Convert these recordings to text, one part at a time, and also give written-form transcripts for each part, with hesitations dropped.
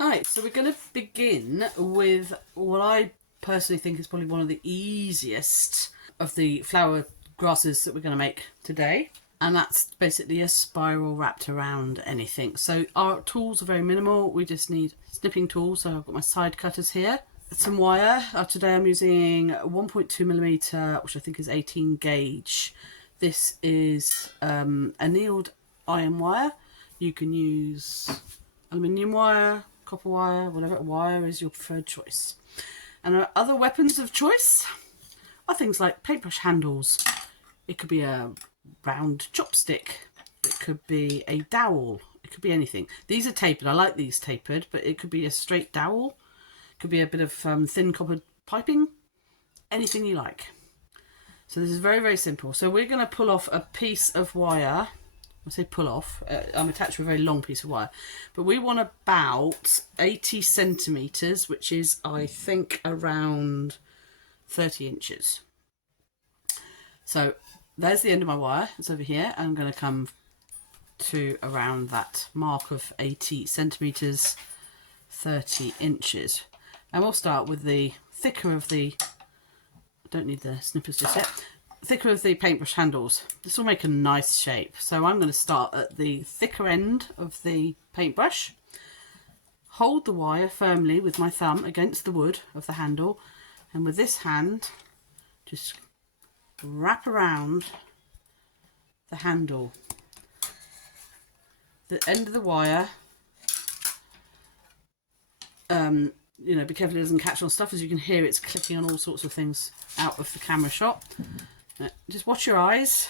Alright, so we're going to begin with what I personally think is probably one of the easiest of the flower grasses that we're going to make today. And that's basically a spiral wrapped around anything. So our tools are very minimal. We just need snipping tools. So I've got my side cutters here. Some wire. Today I'm using 1.2mm, which I think is 18 gauge. This is annealed iron wire. You can use aluminium wire, copper wire, whatever wire is your preferred choice. And our other weapons of choice are things like paintbrush handles. It could be a round chopstick. It could be a dowel. It could be anything. These are tapered. I like these tapered, but it could be a straight dowel. It could be a bit of thin copper piping. Anything you like. So this is very, very simple. So we're going to pull off a piece of wire. I say pull off. I'm attached to a very long piece of wire. But we want about 80 centimetres, which is, I think, around 30 inches. So there's the end of my wire. It's over here. I'm going to come to around that mark of 80 centimetres, 30 inches. And we'll start with the thicker of the... I don't need the snippers just yet. Thicker of the paintbrush handles. This will make a nice shape. So I'm going to start at the thicker end of the paintbrush. Hold the wire firmly with my thumb against the wood of the handle. And with this hand, just wrap around the handle. The end of the wire, you know, be careful it doesn't catch on stuff. As you can hear, it's clicking on all sorts of things out of the camera shot. Just watch your eyes,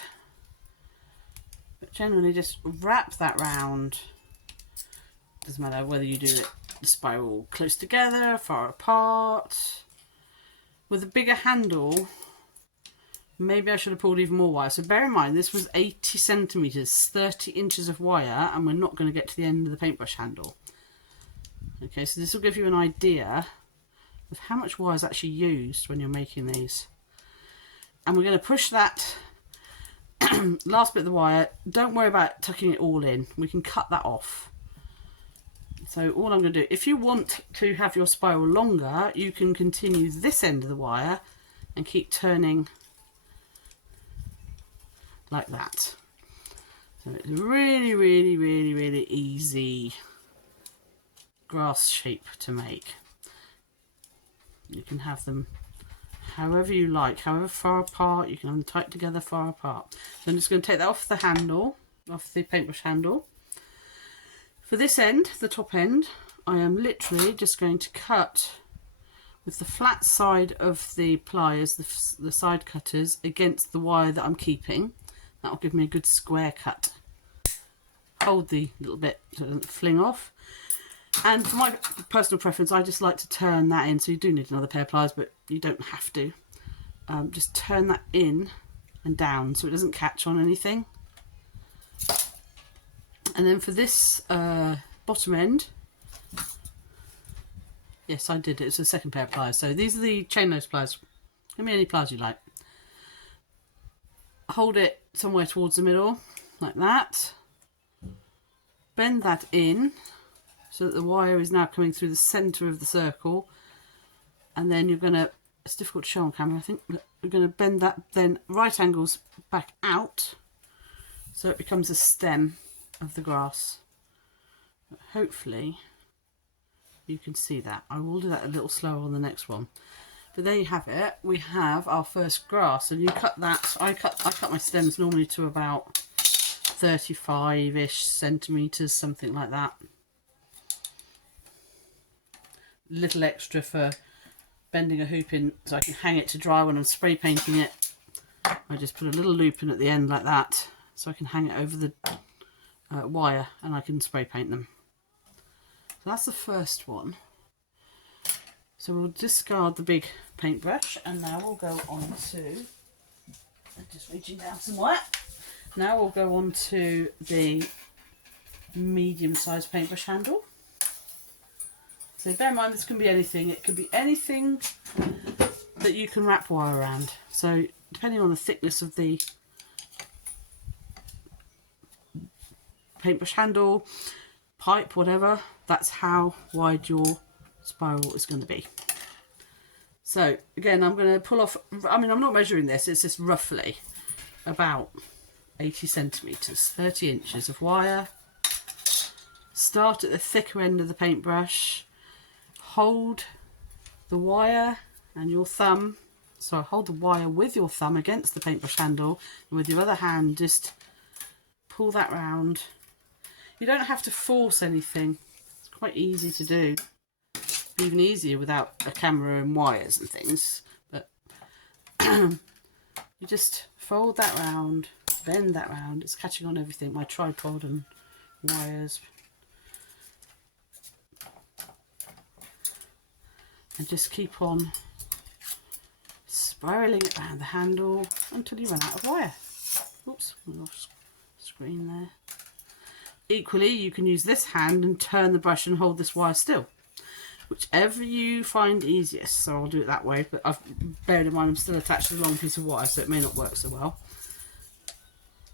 but generally just wrap that round. Doesn't matter whether you do it the spiral close together, far apart. With a bigger handle, maybe I should have pulled even more wire. So bear in mind, this was 80 centimetres, 30 inches of wire, and we're not going to get to the end of the paintbrush handle. Okay, so this will give you an idea of how much wire is actually used when you're making these. And we're going to push that last bit of the wire. Don't worry about tucking it all in. We can cut that off. So all I'm going to do, if you want to have your spiral longer, you can continue this end of the wire and keep turning like that. So it's really, really, really, really easy grass shape to make. You can have them however you like, however far apart. You can have them tight together, far apart. So I'm just going to take that off the handle, off the paintbrush handle. For this end, the top end, I am literally just going to cut with the flat side of the pliers, the side cutters, against the wire that I'm keeping. That will give me a good square cut. Hold the little bit so it doesn't fling off. And for my personal preference, I just like to turn that in. So you do need another pair of pliers, but you don't have to. Just turn that in and down so it doesn't catch on anything. And then for this bottom end, yes, I did it. It's a second pair of pliers. So these are the chain nose pliers. Give me any pliers you like. Hold it somewhere towards the middle, like that. Bend that in so that the wire is now coming through the centre of the circle. And then you're going to, it's difficult to show on camera, I think, but we're going to bend that then right angles back out so it becomes a stem of the grass. But hopefully you can see that. I will do that a little slower on the next one. But there you have it. We have our first grass, and you cut that. I cut my stems normally to about 35-ish centimetres, something like that. Little extra for bending a hoop in so I can hang it to dry when I'm spray painting it. I just put a little loop in at the end like that so I can hang it over the wire and I can spray paint them. So that's the first one. So we'll discard the big paintbrush and now we'll go on to, just reaching down some wire. Now we'll go on to the medium-sized paintbrush handle. So bear in mind, this can be anything. It could be anything that you can wrap wire around. So depending on the thickness of the paintbrush handle, pipe, whatever, that's how wide your spiral is going to be. So again, I'm going to pull off, I mean, I'm not measuring this, it's just roughly about 80 centimetres, 30 inches of wire. Start at the thicker end of the paintbrush, hold the wire and your thumb, so hold the wire with your thumb against the paintbrush handle, and with your other hand just pull that round. You don't have to force anything, it's quite easy to do, even easier without a camera and wires and things, but you just fold that round, bend that round, it's catching on everything, my tripod and wires, and just keep on spiraling it around the handle until you run out of wire. Oops, I'm off screen there. Equally, you can use this hand and turn the brush and hold this wire still, whichever you find easiest. So I'll do it that way, but I've beared in mind I'm still attached to the long piece of wire, so it may not work so well.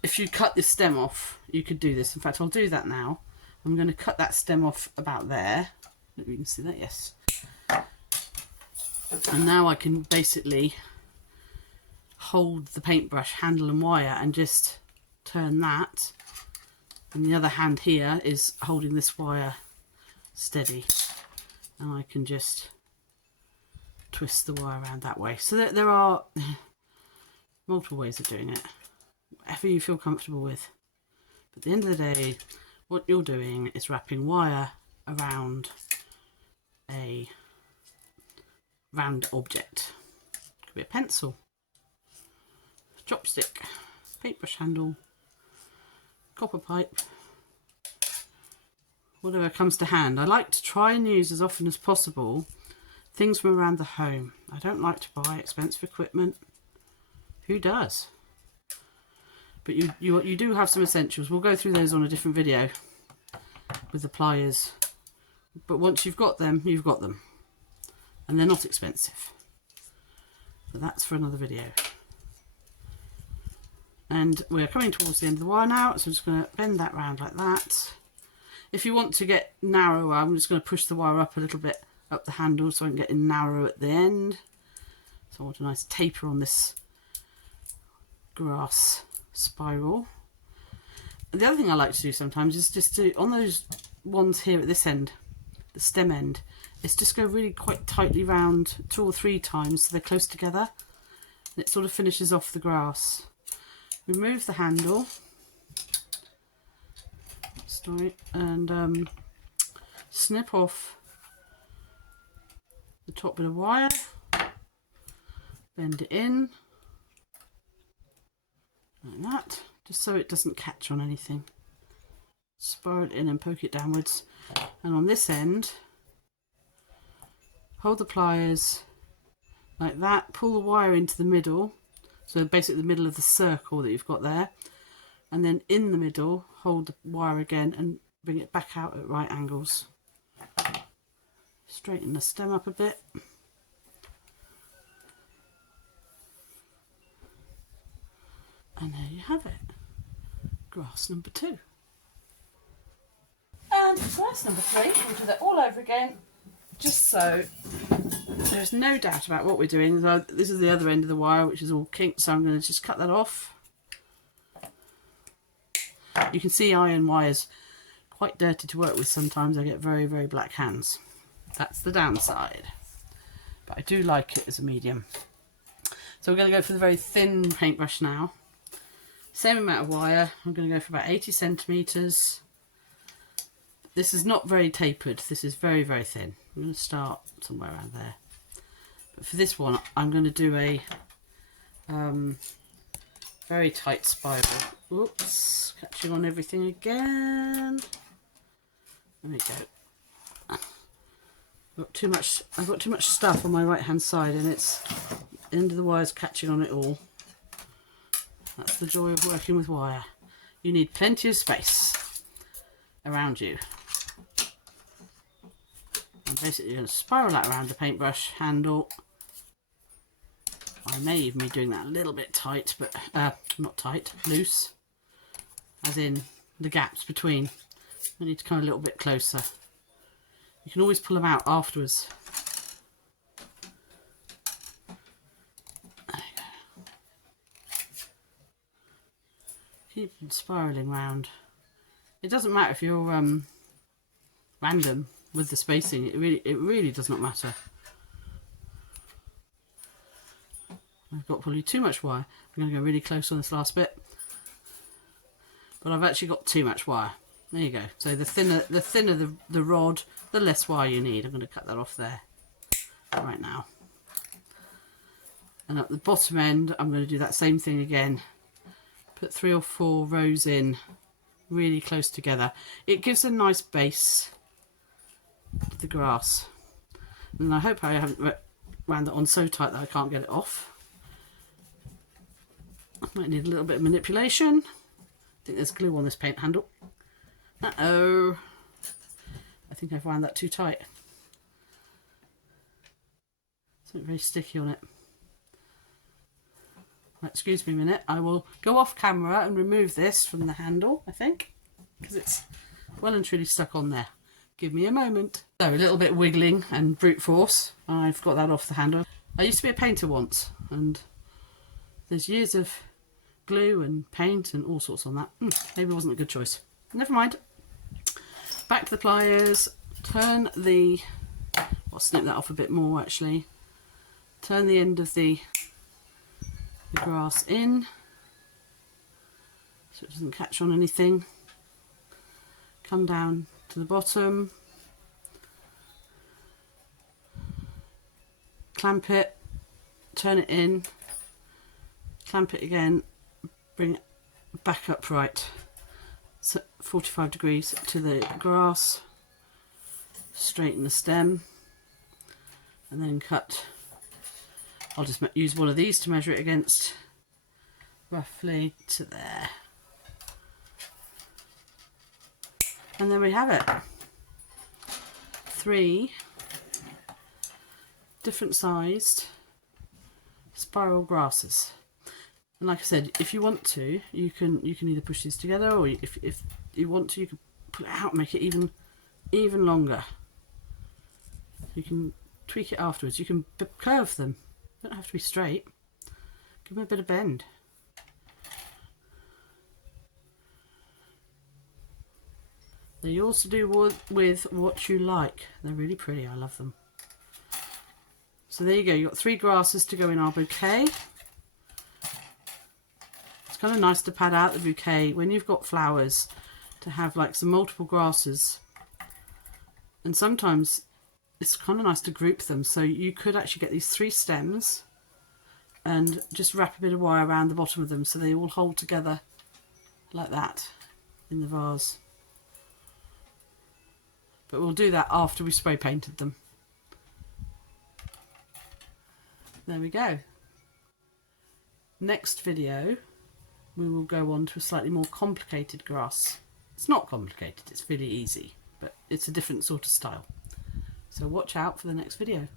If you cut this stem off, you could do this. In fact, I'll do that now. I'm going to cut that stem off about there. Maybe you can see that, yes. And now I can basically hold the paintbrush handle and wire and just turn that, and the other hand here is holding this wire steady, and I can just twist the wire around that way. So there are multiple ways of doing it, whatever you feel comfortable with. But at the end of the day, what you're doing is wrapping wire around a round object. Could be a pencil, chopstick, paintbrush handle, copper pipe, whatever comes to hand. I like to try and use as often as possible things from around the home. I don't like to buy expensive equipment. Who does? But you do have some essentials. We'll go through those on a different video with the pliers. But once you've got them, you've got them. And they're not expensive. But that's for another video. And we're coming towards the end of the wire now, so I'm just going to bend that round like that. If you want to get narrower, I'm just going to push the wire up a little bit up the handle so I can get in narrow at the end. So I want a nice taper on this grass spiral. And the other thing I like to do sometimes is just to, on those ones here at this end, the stem end, is just go really quite tightly round 2 or 3 times so they're close together, and it sort of finishes off the grass. Remove the handle, and snip off the top bit of wire, bend it in like that, just so it doesn't catch on anything. Spiral it in and poke it downwards, and on this end hold the pliers like that, pull the wire into the middle, so basically the middle of the circle that you've got there, and then in the middle hold the wire again and bring it back out at right angles. Straighten the stem up a bit. And there you have it. Grass number 2. And grass number 3, we'll do that all over again, just so there's no doubt about what we're doing. So this is the other end of the wire, which is all kinked, so I'm going to just cut that off. You can see iron wire's quite dirty to work with sometimes. I get very, very black hands. That's the downside. But I do like it as a medium. So we're going to go for the very thin paintbrush now. Same amount of wire. I'm going to go for about 80 centimetres. This is not very tapered. This is very, very thin. I'm going to start somewhere around there. But for this one, I'm going to do a very tight spiral. Oops, catching on everything again. There we go. I've got too much stuff on my right hand side, and it's the end of the wire's catching on it all. That's the joy of working with wire. You need plenty of space around you. I'm basically going to spiral that around the paintbrush handle. I may even be doing that a little bit tight, but not tight, loose, as in the gaps between I need to come a little bit closer. You can always pull them out afterwards. There you go. Keep them spiralling round. It doesn't matter if you're random with the spacing. It really does not matter. I've got probably too much wire. I'm going to go really close on this last bit. But I've actually got too much wire. There you go. So the thinner the rod, the less wire you need. I'm going to cut that off there right now. And at the bottom end, I'm going to do that same thing again. Put 3 or 4 rows in really close together. It gives a nice base to the grass. And I hope I haven't wound that on so tight that I can't get it off. I might need a little bit of manipulation. I think there's glue on this paint handle. Uh-oh. I think I've wound that too tight. Something very sticky on it. Right, excuse me a minute. I will go off camera and remove this from the handle, I think, because it's well and truly stuck on there. Give me a moment. So a little bit wiggling and brute force. I've got that off the handle. I used to be a painter once, and there's years of glue and paint and all sorts on that. Maybe it wasn't a good choice. Never mind. Back to the pliers. Turn the... I'll snip that off a bit more actually. Turn the end of the grass in so it doesn't catch on anything. Come down to the bottom. Clamp it. Turn it in. Clamp it again. Bring it back upright. So 45 degrees to the grass. Straighten the stem. And then cut. I'll just use one of these to measure it against, roughly to there. And then we have it. 3 different sized spiral grasses. And like I said, if you want to, you can either push these together, or if you want to, you can pull it out and make it even longer. You can tweak it afterwards. You can curve them. They don't have to be straight. Give them a bit of bend. They're yours to do with what you like. They're really pretty. I love them. So there you go. You've got 3 grasses to go in our bouquet. It's kind of nice to pad out the bouquet when you've got flowers, to have like some multiple grasses. And sometimes it's kind of nice to group them. So you could actually get these 3 stems and just wrap a bit of wire around the bottom of them so they all hold together like that in the vase. But we'll do that after we spray painted them. There we go. Next video we will go on to a slightly more complicated grass. It's not complicated, it's really easy, but it's a different sort of style. So watch out for the next video.